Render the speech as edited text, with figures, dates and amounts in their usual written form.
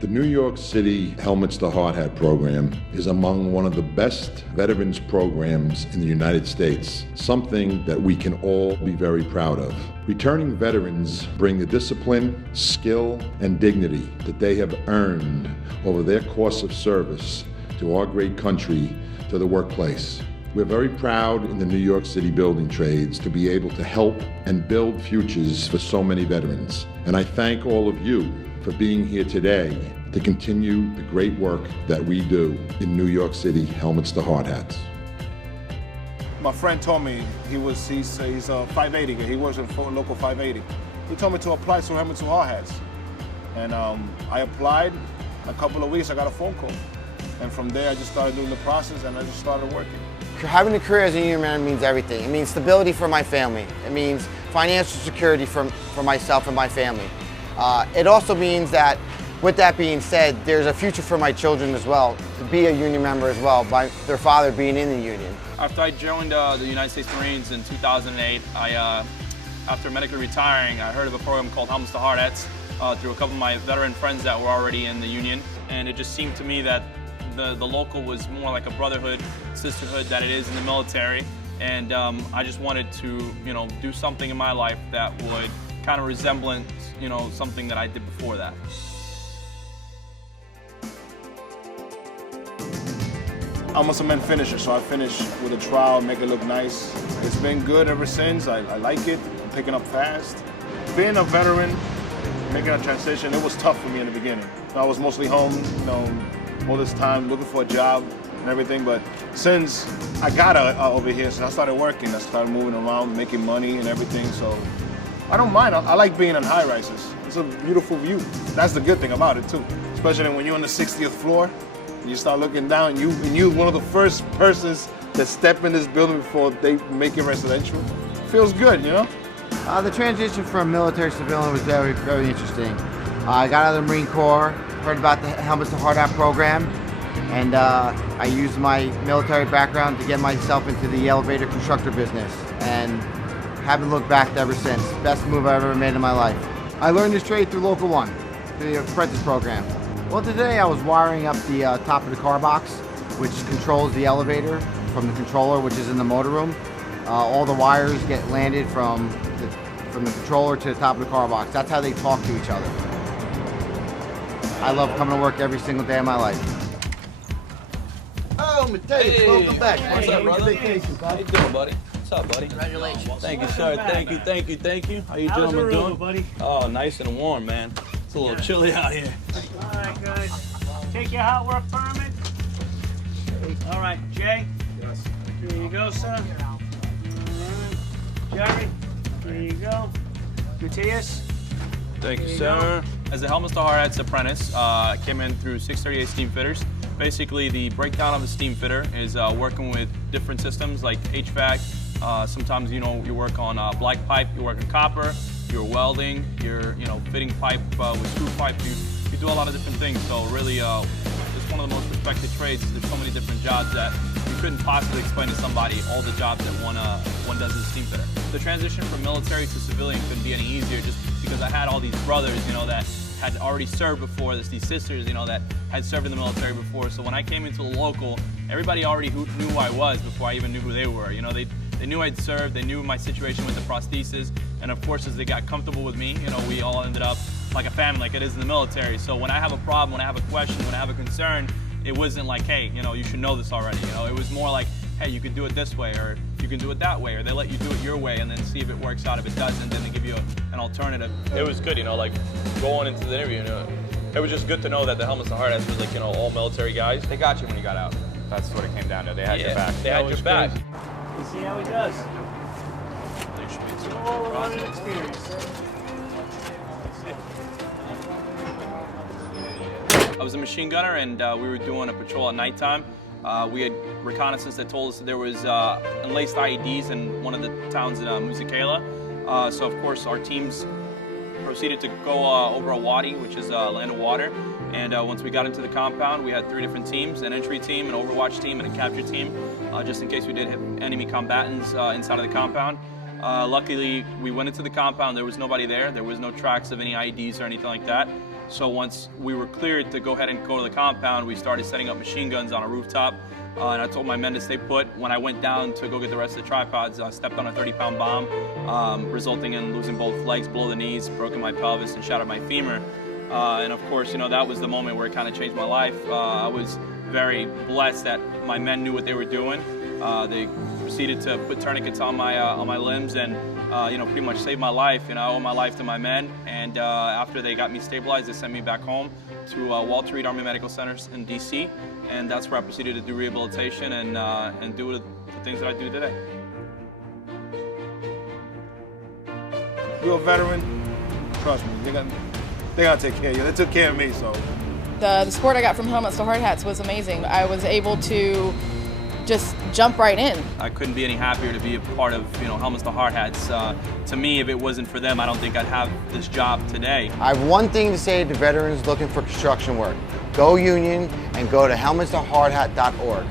The New York City Helmets to Hard Hat program is among one of the best veterans programs in the United States, something that we can all be very proud of. Returning veterans bring the discipline, skill, and dignity that they have earned over their course of service to our great country to the workplace. We're very proud in the New York City building trades to be able to help and build futures for so many veterans. And I thank all of you for being here today to continue the great work that we do in New York City Helmets to Hard Hats. My friend told me he's a 580 guy. He works at Local 580. He told me to apply to Helmets to Hard Hats. And I applied. A couple of weeks, I got a phone call. And from there, I just started doing the process and I just started working. Having a career as a union man means everything. It means stability for my family. It means financial security for myself and my family. It also means that, with that being said, there's a future for my children as well, to be a union member as well, by their father being in the union. After I joined the United States Marines in 2008, after medically retiring, I heard of a program called Helmets to Hard Hats through a couple of my veteran friends that were already in the union. And it just seemed to me that the local was more like a brotherhood, sisterhood that it is in the military. And I just wanted to, do something in my life that would kind of resemble, something that I did before that. I'm a cement finisher, so I finish with a trowel, make it look nice. It's been good ever since. I like it. I'm picking up fast. Being a veteran, making a transition, it was tough for me in the beginning. I was mostly home, all this time looking for a job and everything. But since I got over here, since I started working, I started moving around, making money and everything. So I don't mind. I like being on high rises. It's a beautiful view. That's the good thing about it too. Especially when you're on the 60th floor, and you start looking down, and you're one of the first persons that step in this building before they make it residential. It feels good, The transition from military to civilian was very, very interesting. I got out of the Marine Corps, heard about the Helmets to Hard Hat program, and I used my military background to get myself into the elevator constructor business, and haven't looked back ever since. Best move I've ever made in my life. I learned this trade through Local 1, through the apprentice program. Well, today I was wiring up the top of the car box, which controls the elevator from the controller, which is in the motor room. All the wires get landed from the controller to the top of the car box. That's how they talk to each other. I love coming to work every single day of my life. Oh, Matias, welcome back. What's up, brother? Vacation, How you doing, buddy? What's up, buddy? Congratulations. Thank you, sir. Thank you. How you gentlemen doing? Buddy? Oh, nice and warm, man. It's a little chilly out here. All right, good. Take your hot work permit. All right, Jay. Yes. Here you go, sir. All right. Jerry. There you go. Matias. Thank you, sir. As a Helmets to Hard Hats apprentice, I came in through 638 Steamfitters. Basically, the breakdown of a steam fitter is working with different systems like HVAC. Sometimes, you work on black pipe, you work on copper, you're welding, you're, fitting pipe with screw pipe. You do a lot of different things. So really, it's one of the most respected trades. There's so many different jobs that you couldn't possibly explain to somebody all the jobs that one does as a steam fitter. The transition from military to civilian couldn't be any easier just because I had all these brothers, that had already served before, these sisters, that had served in the military before. So when I came into the local, everybody already knew who I was before I even knew who they were. They knew I'd served, they knew my situation with the prosthesis, and of course as they got comfortable with me, we all ended up like a family, like it is in the military. So when I have a problem, when I have a question, when I have a concern, it wasn't like, hey, you should know this already. It was more like, hey, you could do it this way, or you can do it that way, or they let you do it your way and then see if it works out. If it doesn't, then they give you an alternative. It was good, like going into the interview, it was just good to know that the Helmets to Hard Hats was like, all military guys. They got you when you got out. That's what it came down to. They had your back. They had your back. You see how he does? All around experience. I was a machine gunner, and we were doing a patrol at nighttime. We had reconnaissance that told us there was unlaced IEDs in one of the towns in Musikela. So of course our teams proceeded to go over a wadi, which is land of water. And once we got into the compound, we had 3 different teams: an entry team, an overwatch team, and a capture team, just in case we did have enemy combatants inside of the compound. Luckily, we went into the compound. There was nobody there. There was no tracks of any IEDs or anything like that. So once we were cleared to go ahead and go to the compound, we started setting up machine guns on a rooftop. And I told my men to stay put. When I went down to go get the rest of the tripods, I stepped on a 30-pound bomb, resulting in losing both legs below the knees, broken my pelvis, and shattered my femur. And of course, that was the moment where it kind of changed my life. I was very blessed that my men knew what they were doing. They proceeded to put tourniquets on my limbs and pretty much saved my life. I owe my life to my men. And after they got me stabilized, they sent me back home to Walter Reed Army Medical Centers in DC, and that's where I proceeded to do rehabilitation and do the things that I do today. You're a veteran, trust me, they're gonna take care of you. They took care of me, so. The support I got from Helmets to Hardhats was amazing. I was able to just jump right in. I couldn't be any happier to be a part of Helmets to Hardhats. To me, if it wasn't for them, I don't think I'd have this job today. I have one thing to say to veterans looking for construction work. Go union and go to helmetstohardhat.org.